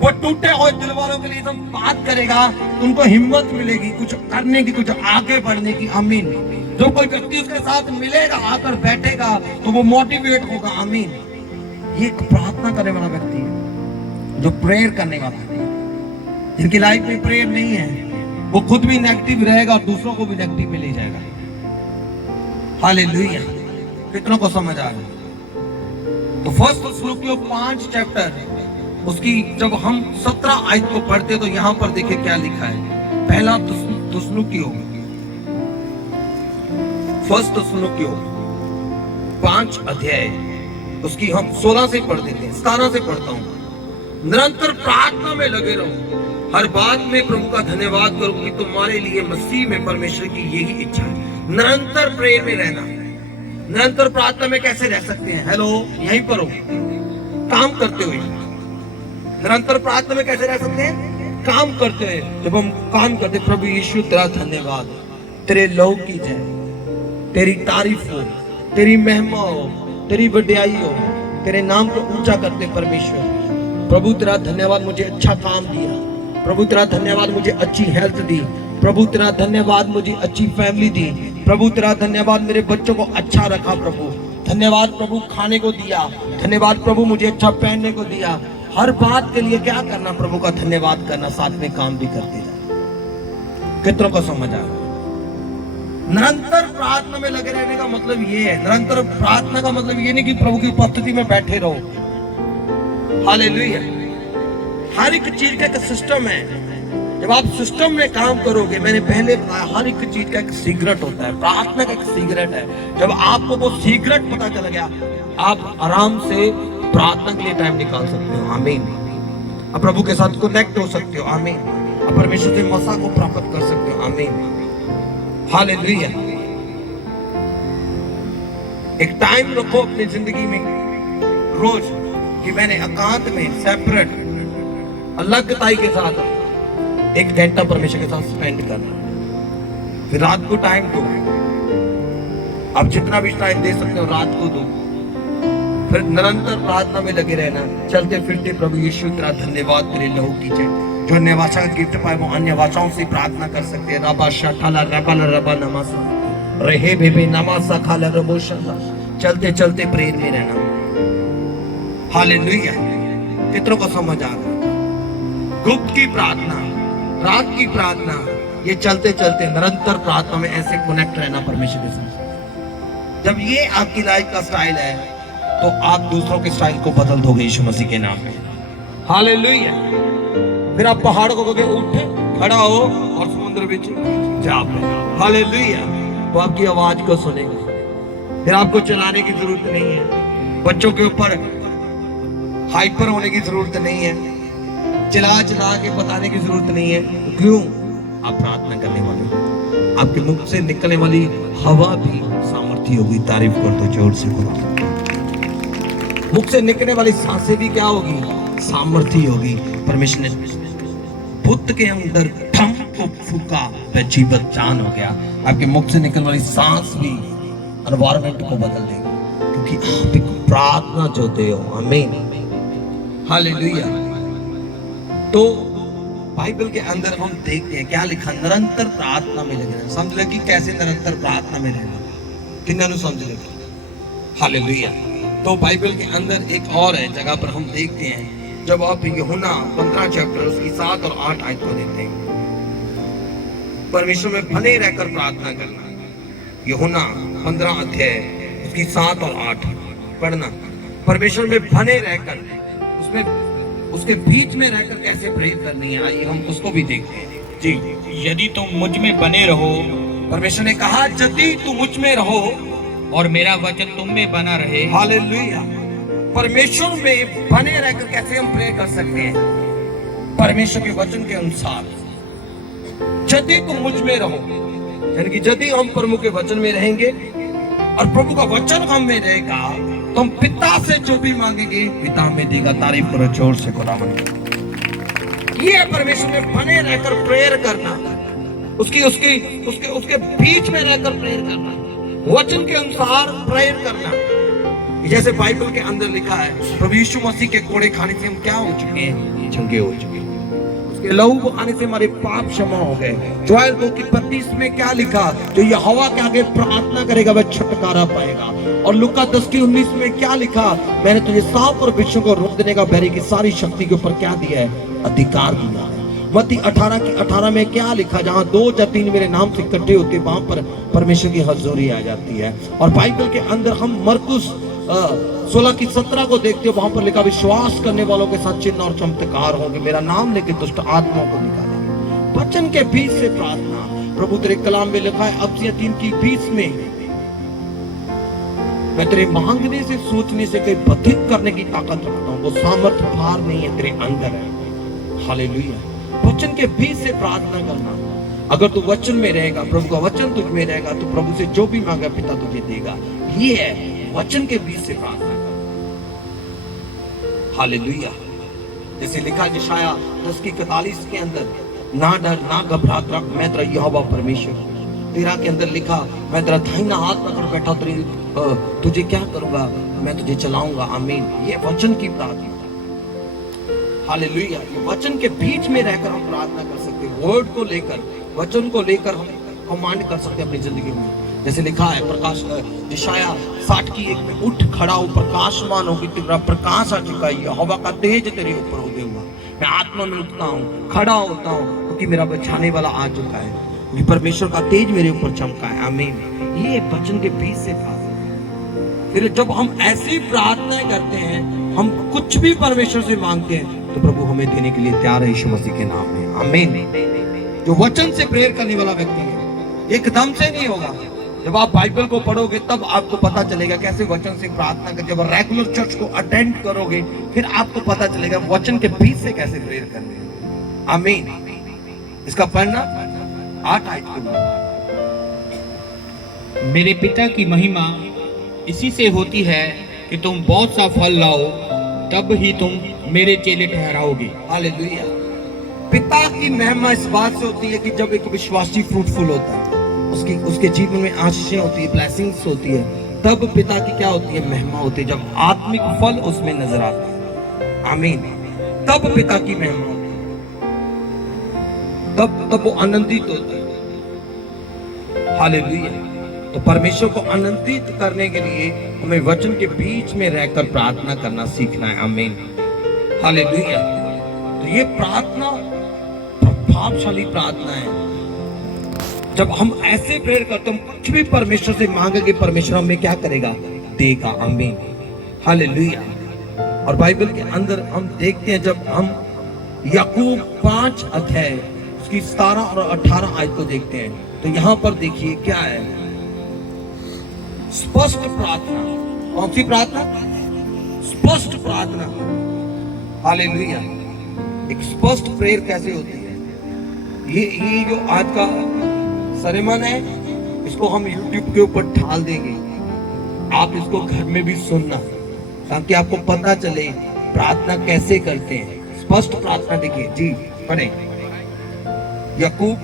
वो टूटे हुए दिल वालों के लिए जब बात करेगा तो उनको हिम्मत मिलेगी कुछ करने की, कुछ आगे बढ़ने की। आमीन। जो कोई व्यक्ति उसके साथ मिलेगा, आकर बैठेगा, तो वो मोटिवेट होगा। आमीन। ये एक प्रार्थना करने वाला व्यक्ति है, जो प्रेयर करने वाला है। जिनकी लाइफ में प्रेयर नहीं है, वो खुद भी नेगेटिव रहेगा और दूसरों को भी नेगेटिव में ले जाएगा। हालेलुया। कितनों को समझ आ रहा? तो फर्स्ट थिस्सलुनीकियों 5 चैप्टर, उसकी जब हम 17 आयत को पढ़ते तो यहां पर देखिए क्या लिखा है। पहला थिस्सलुनीकियों, फर्स्ट थिस्सलुनीकियों 5 अध्याय, उसकी हम 16 से पढ़ देते हैं, 17 से पढ़ता हूं। निरंतर प्रार्थना में लगे रहो, हर बात में प्रभु का धन्यवाद करो कि तुम्हारे लिए मसीह में परमेश्वर की यही इच्छा है। निरंतर प्रेयर में रहना। निरंतर प्रार्थना में कैसे रह सकते हैं? हेलो, यहीं पर हो, काम करते हुए। निरंतर प्रार्थना में कैसे रह सकते हैं? काम करते हैं। जब हम काम करते, प्रभु यीशु तेरा धन्यवाद, तेरे लहू की जय, तेरी तारीफ हो, तेरी महिमा हो, तेरी वड्याई हो, तेरे नाम को ऊंचा करते परमेश्वर। प्रभु तेरा धन्यवाद, मुझे अच्छा काम दिया। प्रभु तेरा धन्यवाद, मुझे अच्छी हेल्थ दी। प्रभु तेरा धन्यवाद, मुझे अच्छी फैमिली दी। प्रभु तेरा धन्यवाद, मेरे बच्चों को अच्छा रखा। प्रभु धन्यवाद, प्रभु खाने को दिया। धन्यवाद प्रभु, मुझे अच्छा पहनने को दिया। हर बात के लिए क्या करना? प्रभु का धन्यवाद करना, साथ में काम भी करते जाए। कितनों को समझ आ रहा? निरंतर प्रार्थना में लगे रहने का मतलब ये है। निरंतर प्रार्थना का मतलब ये नहीं कि प्रभु की उपस्थिति में बैठे रहो। हालेलुया। हर एक चीज का एक सिस्टम है। जब आप सिस्टम में काम करोगे, मैंने पहले बताया, हर एक चीज का एक सीक्रेट होता है। प्रार्थना का एक सीक्रेट है। जब आपको वो सीक्रेट पता चल गया, आप आराम से प्रार्थना के लिए टाइम निकाल सकते हो। आमीन। आप प्रभु के साथ कनेक्ट हो सकते हो। आमीन। आप परमेश्वर से मसा को प्राप्त कर सकते हो। आमीन। हालेलुया। एक टाइम रखो अपनी जिंदगी में, रोज, कि मैंने एकांत में, सेपरेट, अलगताई के साथ 1 घंटा परमेश्वर के साथ स्पेंड करना। फिर रात को टाइम दो, आप जितना भी टाइम दे सकते हो रात को दो। फिर निरंतर प्रार्थना में लगे रहना। चलते फिरते प्रभु यीशु तेरा धन्यवाद, तेरे लहू की जय। जो अन्य भाषा का गिफ्ट पाए वो अन्य भाषाओं से प्रार्थना कर सकते हैं। रबा शाखाला रबा रबा नमासा रहे बेबे नमासा खाला रबो शला। चलते चलते प्रेयर में रहना। हालेलुया। कितनों को समझ आ रहा? गुप्त की प्रार्थना, रात की प्रार्थना, ये चलते चलते निरंतर प्रार्थना में ऐसे कनेक्ट रहना परमेश्वर के साथ। जब ये आपकी लाइफ का स्टाइल है, तो आप दूसरों के स्टाइल को बदल दोगे यीशु मसीह के नाम में। हालेलुया। फिर आप पहाड़ को कहोगे उठ, खड़ा हो और समुद्र बीच जा पे। हालेलुया। वो आपकी आवाज को सुनेगा। फिर आपको चलाने की जरूरत नहीं है। बच्चों के ऊपर हाइपर होने की जरूरत नहीं है। चिल्ला चिल्ला के बताने की जरूरत नहीं है। क्यों? आप प्रार्थना करने वाले हो। आपके मुख से निकलने वाली हवा भी सामर्थ्य होगी। तारीफ कर दो जोर से। मुख से निकलने वाली सांसें भी क्या होगी? सामर्थ्य होगी। परमेश्वर ने बुद्ध के अंदर ठम को फूका, वह जीवत जान हो गया। आपके मुख से निकलने वाली सांस भी एनवायरमेंट को बदल देगी, क्योंकि आप एक प्रार्थना जोते हो। आमीन। हालेलुया। तो बाइबल के अंदर हम देखते हैं क्या लिखा, निरंतर प्रार्थना में लगे रहना। समझ लगी कैसे निरंतर प्रार्थना में रहना? किन्होंने समझ लगी? हालेलुया। तो बाइबल के अंदर एक और है जगह पर हम देखते हैं, जब आप यूहन्ना 15 चैप्टर उसकी 7 और 8 आयत को देखते हैं, परमेश्वर में बने रहकर प्रार्थना करना। यूहन्ना 15 अध्याय उसकी 7 और 8 पढ़ना। परमेश्वर में बने रहकर, उसमें उसके बीच में रहकर कैसे प्रेयर करनी है, आइए हम उसको भी देखते हैं। जी, यदि तुम मुझ में बने रहो, परमेश्वर ने कहा यदि तुम मुझ में रहो और मेरा वचन तुम में बना रहे। हालेलुया। परमेश्वर में बने रहकर कैसे हम प्रे कर सकते हैं? परमेश्वर के वचन के अनुसार। यदि तुम मुझ में रहो, यानी कि यदि हम प्रभु के वचन में रहेंगे और प्रभु का वचन हम में रहेगा, तो हम पिता से जो भी मांगेंगे पिता हमें देगा। तारीफ करो जोर से खुदावन। ये परमेश्वर में बने रहकर प्रेयर करना, उसकी उसकी उसके उसके बीच में रहकर प्रेयर करना, वचन के अनुसार प्रेयर करना। जैसे बाइबल के अंदर लिखा है, प्रभु यीशु मसीह के कोड़े खाने से हम क्या हो चुके हैं? चंगे हो चुके हैं। उसके लहू बहाने से हमारे पाप क्षमा हो गए। जोएल 2:32 में क्या लिखा, जो यहोवा के आगे प्रार्थना करेगा वह छुटकारा पाएगा। और लूका 10:19 में क्या लिखा, मैंने तुझे सांप और बिच्छू को रोक देने का बैरी की सारी शक्ति के ऊपर क्या दिया है, अधिकार दिया है। मत्ती 18:18 में क्या लिखा, जहां 2 या 3 मेरे नाम से इकट्ठे होते वहां पर परमेश्वर की हजूरी आ जाती है। और बाइबल के अंदर हम मरकुस 16:17 को देखते हो, वहां पर लिखा, विश्वास करने वालों के साथ चिन्ह और चमत्कार होंगे, मेरा नाम लेके दुष्ट आत्माओं को निकालेंगे। वचन के बीच से प्रार्थना, प्रभु तेरे कलाम में लिखा है अब 3:20 में, मैं तेरे मांगने से सोचने से कहीं बधिक करने की ताकत रखता हूं, वो सामर्थ्य भार नहीं है, तेरे अंदर है। हालेलुया। वचन के बीच से प्रार्थना करना, अगर तू वचन में रहेगा, प्रभु का वचन तुझ में रहेगा, तो प्रभु से जो भी मांगा पिता तुझे देगा। ये है वचन के बीच से प्रार्थना। हालेलुया। जैसे लिखा यशाया 10:41 के अंदर, ना डर ना घबराहट रख, मैं तेरा यहोवा परमेश्वर। 13 के अंदर लिखा, मैं तेरा दाहिना हाथ पकड़ बैठा, तुझे क्या करूंगा, मैं तुझे चलाऊंगा। आमीन। ये वचन की प्रार्थना। हालेलुया। वचन के बीच में रहकर हम प्रार्थना कर सकते हैं, वर्ड को लेकर, वचन को लेकर हम कमांड कर सकते हैं अपनी जिंदगी में। जैसे लिखा है प्रकाश यशाया 60:1 में, उठ खड़ा हो, प्रकाशमान होगी, तेरा प्रकाश आ चुका है, यहोवा का तेज तेरे ऊपर उदय हुआ। मैं आत्मा में उठता हूँ, खड़ा होता हूँ, क्योंकि मेरा बचाने वाला आ चुका है, क्योंकि परमेश्वर का तेज मेरे ऊपर चमका है। आमीन। ये वचन के बीच से प्रार्थना। फिर जब हम ऐसी प्रार्थनाएं करते हैं, हम कुछ भी परमेश्वर से मांगते हैं, तो प्रभु हमें देने के लिए तैयार है, यीशु मसीह के नाम में। आमीन। जो वचन से प्रेयर करने वाला व्यक्ति है, एकदम से नहीं होगा। जब आप बाइबल को पढ़ोगे तब आपको पता चलेगा कैसे वचन से प्रार्थना कर। जब रेगुलर चर्च को अटेंड करोगे, फिर आपको पता चलेगा वचन के बीच से कैसे प्रेयर करनी है। आमीन। इसका पढ़ना 8 आयत को। मेरे पिता की महिमा इसी से होती है कि तुम बहुत सा फल लाओ, तब ही तुम मेरे चेले ठहराओगे। हालेलुया। पिता की महिमा इस बात से होती है कि जब एक विश्वासी फ्रूटफुल होता है, उसके जीवन में आशीषें होती है, ब्लेसिंग्स होती है, तब पिता की क्या होती है, महिमा होती है। जब आत्मिक फल उसमें नजर आता है। आमीन। तब पिता की महिमा होती है, तब वो आनंदित होता है। हालेलुया। तो परमेश्वर को आनंदित करने के लिए हमें वचन के बीच में रहकर प्रार्थना करना सीखना है। आमीन। हालेलुया। तो ये प्रार्थना प्रभावशाली प्रार्थना है। जब हम ऐसे प्रेयर करते हैं, कुछ भी परमेश्वर से मांगेंगे, परमेश्वर हमें क्या करेगा, देगा। आमीन। हालेलुया। और बाइबल के अंदर हम देखते हैं, जब हम याकूब 5 अध्याय उसकी 17 और 18 आयत को देखते हैं, तो यहां पर देखिए क्या है, स्पष्ट प्रार्थना। कौन सी प्रार्थना? स्पष्ट प्रार्थना। हालेलुया। एक स्पष्ट प्रेयर कैसे होती है, ये जो आज का सरमन है, इसको हम YouTube के ऊपर ढाल देंगे। आप इसको घर में भी सुनना, ताकि आपको पता चले प्रार्थना कैसे करते हैं। स्पष्ट प्रार्थना देखिए जी, पढ़े याकूब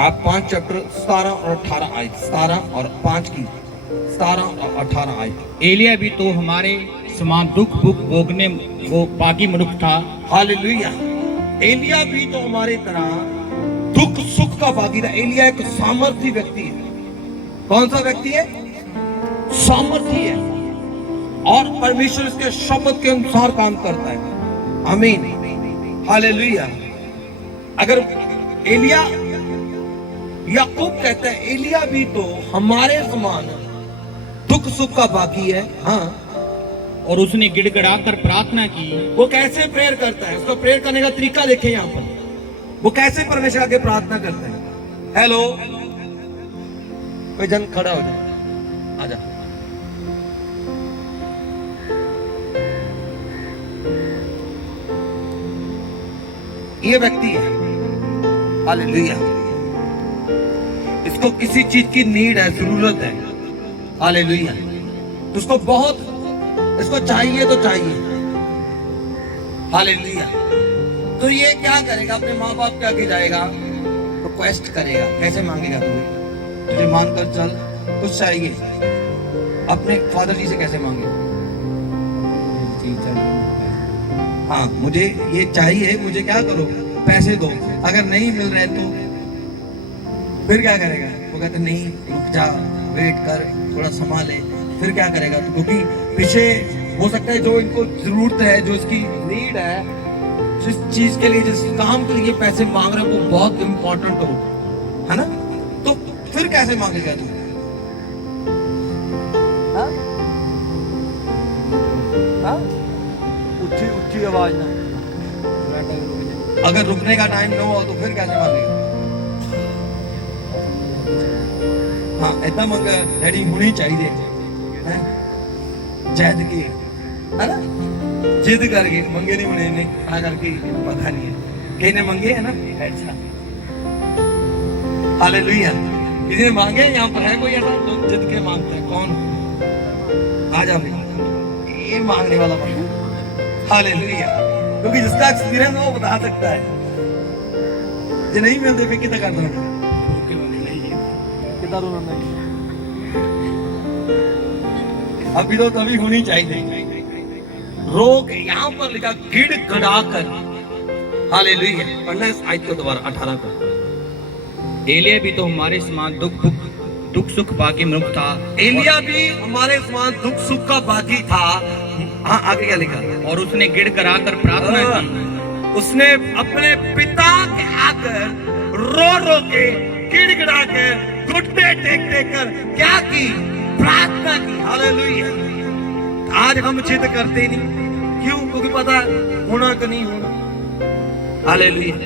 आप 5 चैप्टर 17 और 18 आयत, 17 और 5 की 17 और 18 आयत। एलिया भी तो हमारे समान दुख भुख भोगने वो बाकी मनुष्य था। हालेलुया। एलिया भी तो हमारे तरह दुख सुख का बागी था। एलिया एक सामर्थी व्यक्ति है। कौन सा व्यक्ति है? सामर्थी है, और परमेश्वर इसके शब्द के अनुसार काम करता है। आमीन। हालेलुया। अगर एलिया, याकूब कहता है एलिया भी तो हमारे समान दुख सुख का बाकी है। हाँ। और उसने गिड़गिड़ा कर प्रार्थना की। वो कैसे प्रेयर करता है, उसका प्रेयर करने का तरीका देखें यहाँ पर। वो कैसे परमेश्वर आगे प्रार्थना करते हैं। हेलो, कोई जन खड़ा हो जाए, आजा। ये व्यक्ति है, हालेलुया, इसको किसी चीज की नीड है, जरूरत है। हालेलुया। तो उसको बहुत, इसको चाहिए तो चाहिए। हालेलुया। तो ये क्या करेगा, अपने माँ बाप के आगे जाएगा, रिक्वेस्ट करेगा। कैसे मांगेगा? तुझे मांग कर चल, कुछ चाहिए। अपने फादर जी से कैसे मांगे? हाँ मुझे ये चाहिए, मुझे क्या करो, पैसे दो। अगर नहीं मिल रहे तो फिर क्या करेगा? वो कहते नहीं, रुक जा, वेट कर, थोड़ा संभाले। फिर क्या करेगा? तो क्योंकि पीछे हो सकता है जो इनको जरूरत है, जो इसकी नीड है, जिस चीज के लिए, जिस काम के लिए पैसे मांग रहे हैं वो बहुत इंपॉर्टेंट हो, है ना? तो फिर कैसे मांगेगा तू? ऊंची ऊंची आवाज ना। अगर रुकने का टाइम ना हो तो फिर कैसे मांगेगा? हाँ ऐसा मंगा डैडी होनी चाहिए, हैं? जैद की, है ना? जिद करके मंगे नहीं होने ने खड़ा करके, पता नहीं है किसी ने मंगे है ना? ऐसा हालेलुया। किसी ने मांगे? यहाँ पर है कोई ऐसा जो जिद के मांगता है? कौन? आ जाओ, ये मांगने वाला बंदा। हालेलुया। क्योंकि जिसका एक्सपीरियंस वो बता सकता है। जो नहीं मिलते फिर कितना करता हूँ, कितना रोना नहीं। अभी तो तभी होनी चाहिए। रोक यहाँ पर लिखा गिड़गिड़ा कर। हालेलुया। पढ़ना इस आयत को दोबारा 18 का। एलिया भी तो हमारे समान दुख सुख बाकी मनुष्य था। एलिया भी हमारे समान दुख सुख का बाकी था। हाँ आगे क्या लिखा? और उसने गिड़गिड़ा कर प्रार्थना की। उसने अपने पिता के आकर रो रो के, गिड़गिड़ा कर, घुटने टेक टेक कर क्या की? प्रार्थना की। हालेलुया। आज हम जिद करते नहीं, क्यों? क्योंकि पता है होना कि नहीं होना। हालेलुया।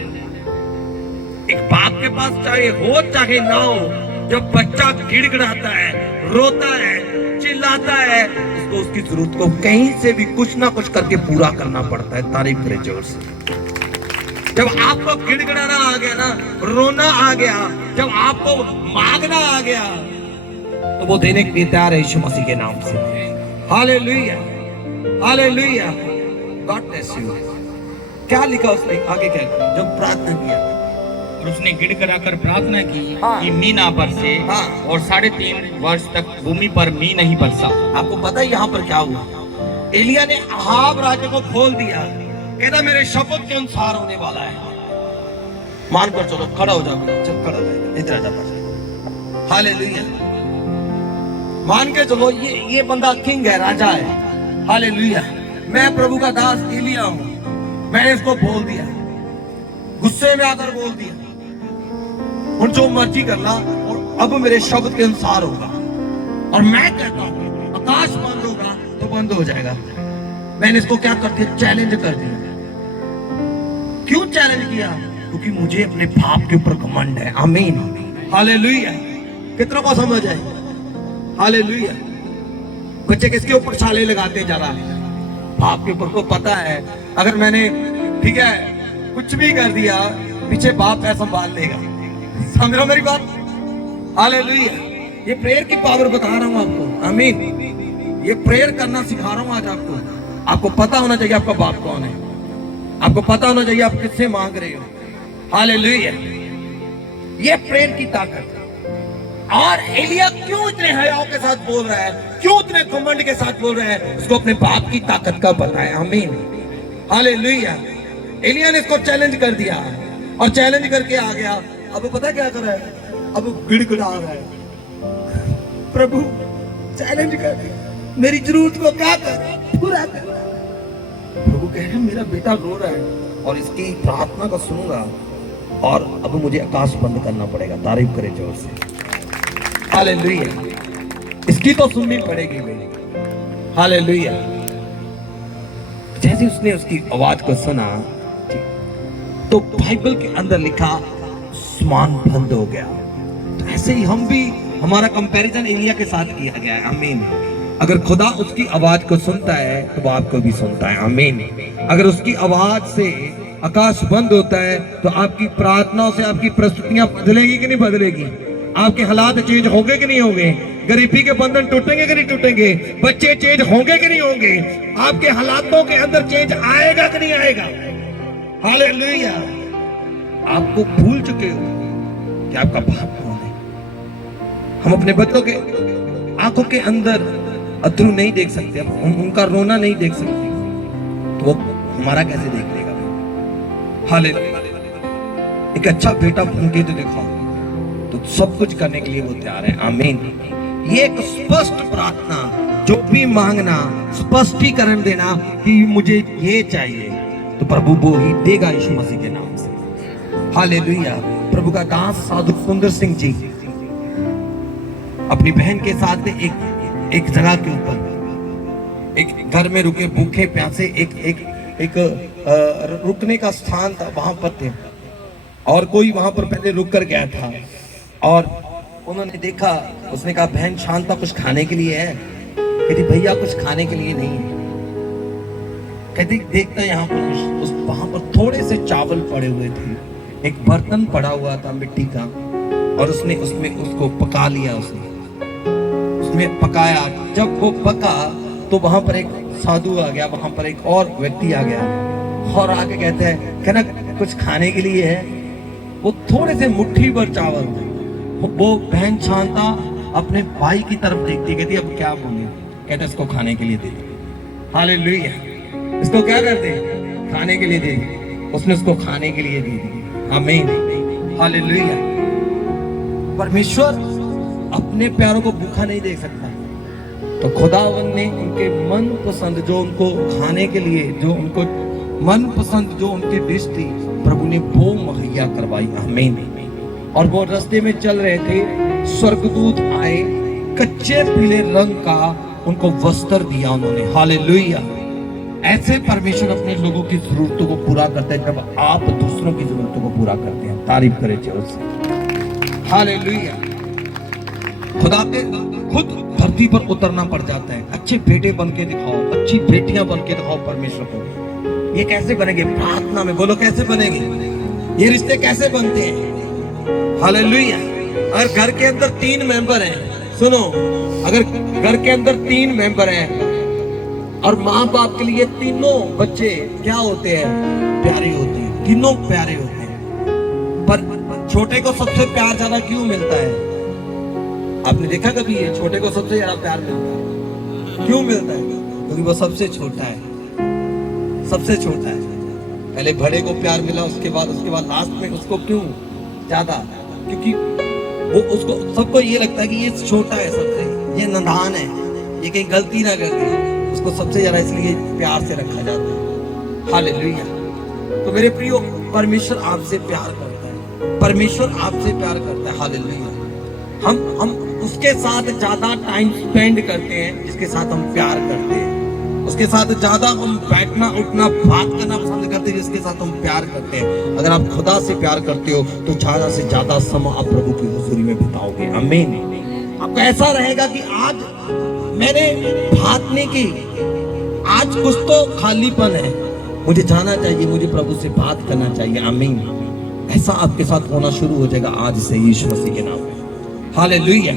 एक बाप के पास चाहे हो चाहे ना हो, जब बच्चा गिड़गिड़ाता है, रोता है, चिल्लाता है, उसको उसकी जरूरत को कहीं से भी कुछ ना कुछ करके पूरा करना पड़ता है। तारीफ करे जोर से। जब आपको गिड़गिड़ाना आ गया ना, रोना आ गया, जब आपको मांगना आ गया, तो वो देने के लिए तैयार है यीशु मसीह के नाम से। Hallelujah, hallelujah. God bless you. क्या लिखा उसने आगे? क्या जब प्रार्थना किया, और उसने गिड़गिड़ा कर प्रार्थना की हाँ। कि मींह ना बरसे, हाँ। और 3.5 वर्ष तक भूमि पर मींह नहीं बरसा। आपको पता है यहाँ पर क्या हुआ? एलिया ने अहाब राजा को खोल दिया, कहना मेरे शब्द के अनुसार होने वाला है। मानकर चलो, खड़ा हो जाओ, चल खड़ा हो जाओ, इधर आ जा। हालेलुया। मान के चलो, ये बंदा किंग है, राजा है। हालेलुया। मैं प्रभु का दास एलिया हूं, मैंने इसको बोल दिया, गुस्से में आकर बोल दिया, और जो मर्जी करना, और अब मेरे शब्द के अनुसार होगा। और मैं कहता हूं आकाश बंद होगा तो बंद हो जाएगा। मैंने इसको क्या कर दिया? चैलेंज कर दिया। क्यों चैलेंज किया? क्योंकि मुझे अपने बाप के ऊपर घमंड है। आमीन। हालेलुया। कितना को समझ है? हालेलुया। बच्चे किसके ऊपर छाले लगाते जा रहा है? बाप के ऊपर। को पता है अगर मैंने, ठीक है, कुछ भी कर दिया, पीछे बाप है संभाल लेगा। समझ रहे हो मेरी बात? हालेलुया। ये प्रेयर की पावर बता रहा हूं आपको। आमीन। ये प्रेयर करना सिखा रहा हूं आज आपको। आपको पता होना चाहिए आपका बाप कौन है। आपको पता होना चाहिए आप किससे मांग रहे हो। हालेलुया। ये प्रेयर की ताकत। और एलिया क्यों इतने हयाओं के साथ बोल रहा है, क्यों इतने घमंड के साथ बोल रहा है? उसको अपने बाप की ताकत का पता है। आमीन। हालेलुया। एलिया ने इसको चैलेंज कर दिया, और चैलेंज करके आ गया। अब पता क्या कर रहा है? अब गिड़गिड़ा रहा है, प्रभु चैलेंज कर दिया, मेरी जरूरत को क्या कर, पूरा कर। प्रभु कह रहे मेरा बेटा रो रहा है, और इसकी प्रार्थना को सुनूंगा, और अब मुझे आकाश बंद करना पड़ेगा। तारीफ करे जोर से। हालेलुया। इसकी तो सुननी पड़ेगी मेरी। हालेलुया। जैसे उसने उसकी आवाज को सुना, तो बाइबल के अंदर लिखा आसमान बंद हो गया। तो ऐसे ही हम भी, हमारा कंपैरिजन एलिया के साथ किया गया है। आमीन। अगर खुदा उसकी आवाज को सुनता है तो वो आपको भी सुनता है। आमीन। अगर उसकी आवाज से आकाश बंद होता है तो आपकी प्रार्थनाओं से आपकी प्रस्तुतियां बदलेगी कि नहीं बदलेगी? आपके हालात चेंज होंगे कि नहीं होंगे? गरीबी के बंधन टूटेंगे कि नहीं टूटेंगे? बच्चे चेंज होंगे कि नहीं होंगे? आपके हालातों के अंदर चेंज आएगा कि नहीं आएगा? हालेलुया। आपको भूल चुके हो कि आपका बाप कौन है। हम अपने बच्चों के आंखों के अंदर अथरू नहीं देख सकते, हम उनका रोना नहीं देख सकते, तो वो हमारा कैसे देख लेगा? हालेलुया। एक अच्छा बेटा बन के तो दिखाओ, तो सब कुछ करने के लिए वो तैयार है। आमीन। ये एक स्पष्ट प्रार्थना, जो भी मांगना स्पष्टीकरण देना कि मुझे ये चाहिए, तो प्रभु वो ही देगा यीशु मसीह के नाम से। हालेलुया। प्रभु का दास साधु सुंदर सिंह जी अपनी बहन के साथ एक जगह के ऊपर एक घर में रुके, भूखे प्यासे, एक रुकने का स्थान था, वहां पर थे। और कोई वहां पर पहले रुक कर गया था और उन्होंने देखा, उसने कहा बहन शांता कुछ खाने के लिए है? कहती भैया कुछ खाने के लिए नहीं है। कहती देखता यहाँ पर उस वहां पर थोड़े से चावल पड़े हुए थे, एक बर्तन पड़ा हुआ था मिट्टी का, और उसने उसमें उसको पका लिया, उसमें पकाया। जब वो पका तो वहां पर एक साधु आ गया, वहां पर एक और व्यक्ति आ गया और आके कहते हैं कहना कुछ खाने के लिए है? वो थोड़े से मुट्ठी भर चावल थे। वो बहन शांता अपने भाई की तरफ देखती, कहती अब क्या बोले? कहते इसको खाने के लिए दे। हालेलुया। इसको क्या करते? खाने के लिए दे। उसने उसको खाने के लिए दे दी। आमीन। हालेलुया। परमेश्वर अपने प्यारों को भूखा नहीं देख सकता, तो खुदावन ने उनके मन पसंद, जो उनको खाने के लिए, जो उनको मन पसंद जो उनकी डिश थी, प्रभु ने वो मुहैया करवाई। आमीन। और वो रास्ते में चल रहे थे, स्वर्गदूत आए, कच्चे पीले रंग का उनको वस्त्र दिया उन्होंने। हालेलुया। ऐसे परमेश्वर अपने लोगों की जरूरतों को पूरा करते हैं जब आप दूसरों की जरूरतों को पूरा करते हैं। तारीफ करें जोर से। हालेलुया। खुदा के खुद धरती पर उतरना पड़ जाता है। अच्छे बेटे बन के दिखाओ, अच्छी बेटियां बन के दिखाओ परमेश्वर को। ये कैसे बनेंगे? प्रार्थना में। बोलो कैसे बनेंगे? ये रिश्ते कैसे बनते हैं? हालेलुया। अगर घर के अंदर 3 मेंबर हैं, सुनो, अगर घर के अंदर 3 मेंबर हैं और माँ बाप के लिए तीनों बच्चे क्या होते हैं? प्यारे होते हैं, तीनों प्यारे होते हैं। पर छोटे को सबसे प्यार ज्यादा क्यों मिलता है? आपने देखा कभी ये? छोटे को सबसे ज्यादा प्यार मिलता है। क्यों मिलता है? क्योंकि वो सबसे छोटा है, सबसे छोटा है। पहले बड़े को प्यार मिला, उसके बाद लास्ट में उसको क्यों ज्यादा? क्योंकि वो उसको, सबको ये लगता है कि ये छोटा है सबसे, ये नादान है, ये कहीं गलती ना कर दे, उसको सबसे ज्यादा इसलिए प्यार से रखा जाता है। हालेलुया। तो मेरे प्रियो, परमेश्वर आपसे प्यार करता है, परमेश्वर आपसे प्यार करता है। हालेलुया। हम उसके साथ ज्यादा टाइम स्पेंड करते हैं जिसके साथ हम प्यार करते हैं। उसके साथ ज्यादा हम बैठना उठना बात करना पसंद करते हैं जिसके साथ हम प्यार करते हैं। अगर आप खुदा से प्यार करते हो तो ज्यादा से ज्यादा समय आप प्रभु की हुजूरी में बिताओगे। आमीन। आपको ऐसा रहेगा कि आज मैंने बात नहीं की, आज कुछ तो खालीपन है, मुझे जाना चाहिए, मुझे प्रभु से बात करना चाहिए। आमीन। ऐसा आपके साथ होना शुरू हो जाएगा आज से यीशु मसीह के नाम में। हालेलुया।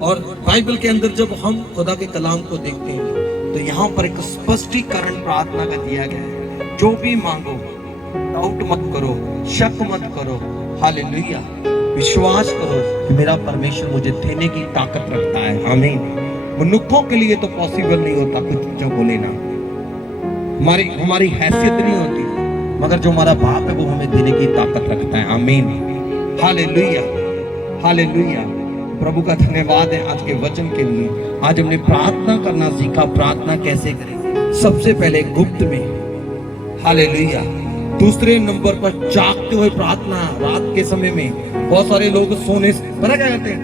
और बाइबल के अंदर जब हम खुदा के कलाम को देखते हैं तो यहाँ पर एक स्पष्टीकरण प्रार्थना का दिया गया है। जो भी मांगो, डाउट मत करो, शक मत करो। हालेलुया। विश्वास करो कि मेरा परमेश्वर मुझे देने की ताकत रखता है। आमीन। मनुष्यों के लिए तो पॉसिबल नहीं होता कुछ चीजों को लेना, हमारी हैसियत नहीं होती, मगर जो हमारा बाप है वो हमें देने की ताकत रखता है। आमीन। हालेलुया। हालेलुया। प्रभु का धन्यवाद है आज के वचन के लिए। आज हमने प्रार्थना करना सीखा। प्रार्थना कैसे करें? सबसे पहले गुप्त में। हालेलुया। दूसरे नंबर पर जागते हुए प्रार्थना, रात के समय में। बहुत सारे लोग सोने से पता क्या करते हैं?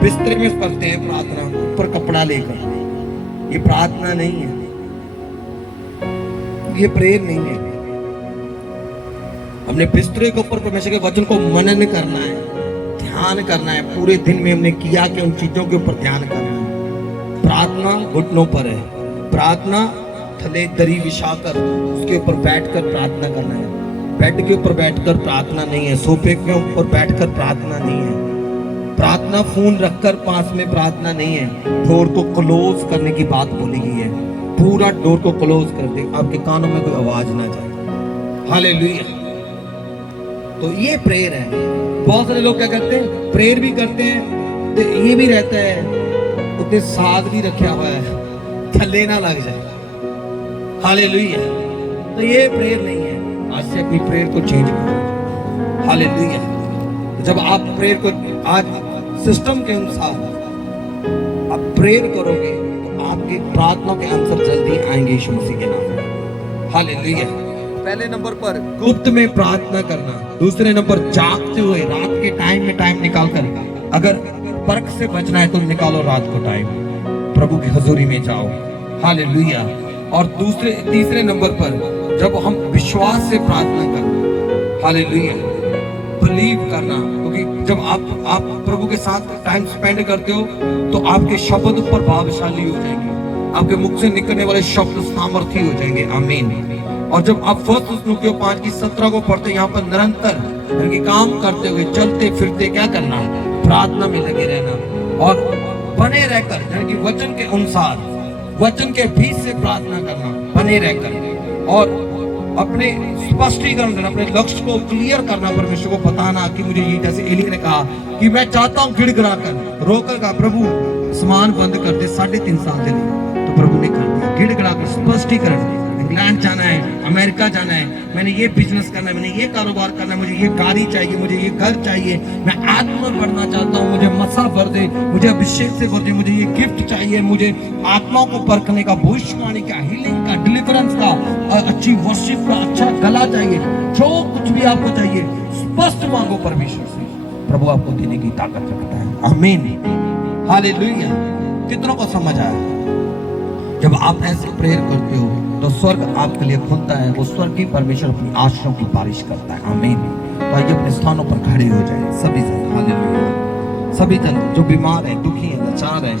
बिस्तर में करते हैं प्रार्थना, ऊपर कपड़ा लेकर। ये प्रार्थना नहीं है, ये प्रेयर नहीं है। हमने बिस्तरे के ऊपर परमेश्वर के वचन को मनन करना है, ध्यान करना है। पूरे दिन में हमने किया कि उन चीजों के ऊपर ध्यान करना है। प्रार्थना घुटनों पर है, प्रार्थना थले दरी बिछाकर उसके ऊपर बैठकर प्रार्थना करना है। बेड के ऊपर बैठकर प्रार्थना नहीं है, सोफे के ऊपर बैठकर प्रार्थना नहीं है। प्रार्थना फोन रखकर पास में प्रार्थना नहीं है। डोर को क्लोज करने की बात बोली गई है। पूरा डोर को क्लोज कर दे, आपके कानों में कोई आवाज ना जाए। हालेलुया। तो ये प्रेयर है। बहुत सारे लोग क्या करते हैं? प्रेयर भी करते हैं तो ये भी रहता है उतने साथ भी रखा हुआ है, थल्ले ना लग जाए। हालेलुया। तो ये प्रेयर नहीं है। आज से अपनी प्रेयर को चेंज करो। हालेलुया। जब आप प्रेयर को आज सिस्टम के अनुसार आप प्रेयर करोगे तो आपकी प्रार्थना के आंसर जल्दी आएंगे यीशु मसीह के नाम में। हालेलुया। पहले नंबर पर गुप्त में प्रार्थना करना, दूसरे नंबर जागते हुए रात के टाइम में टाइम निकाल कर, अगर पर्क से बचना है तो निकालो रात को टाइम, प्रभु की हजूरी में जाओ। हालेलुया। और तीसरे नंबर पर जब हम विश्वास से प्रार्थना करना, हालेलुया, बिलीव करना, क्योंकि जब आप प्रभु के साथ टाइम स्पेंड करते हो तो आपके शब्द प्रभावशाली हो जाएंगे, आपके मुख से निकलने वाले शब्द सामर्थी हो जाएंगे। आमीन। और जब आप 1 थिस्सलुनीकियों 5:17 को पढ़ते, यहाँ पर निरंतर यानी काम करते हुए चलते फिरते क्या करना, प्रार्थना में लगे रहना और बने रहकर यानी कि वचन के अनुसार, वचन के बीच से प्रार्थना करना, बने रहकर और अपने स्पष्टीकरण करना, अपने लक्ष्य को क्लियर करना, परमेश्वर को बताना कि मुझे ये, जैसे एलिय्याह ने कहा कि मैं चाहता हूँ, गिड़गिड़ा कर रोकर कहा प्रभु आसमान बंद कर दे 3.5 साल के लिए, तो प्रभु ने कर दिया। गिड़गिड़ा कर स्पष्टीकरण, इंग्लैंड जाना है, अमेरिका जाना है, मैंने ये बिजनेस करना है, मैंने ये कारोबार करना है, मुझे ये गाड़ी चाहिए, मुझे ये घर चाहिए, मैं आत्मा बढ़ना चाहता हूँ, मुझे मसा भर दे, मुझे अभिषेक से भर दे, मुझे ये गिफ्ट चाहिए, मुझे आत्माओं को परखने का, भविष्यवाणी का, हीलिंग का, डिलीवरेंस का, अच्छी वर्शिप का, अच्छा गला चाहिए, जो कुछ भी आपको चाहिए स्पष्ट मांगो परमेश्वर से, प्रभु आपको देने की ताकत रखता है। आमीन। हालेलुया। कितनों को समझ आया? जब आप ऐसे प्रेयर करते हो तो स्वर्ग आपके लिए खुलता है, वो स्वर्ग की परमेश्वर अपनी आशीषों की बारिश करता है। आमीन। तो आइए अपने स्थानों पर खड़े हो जाए सभी जन। हालेलुया। सभी जन जो बीमार है, दुखी है, लाचार है,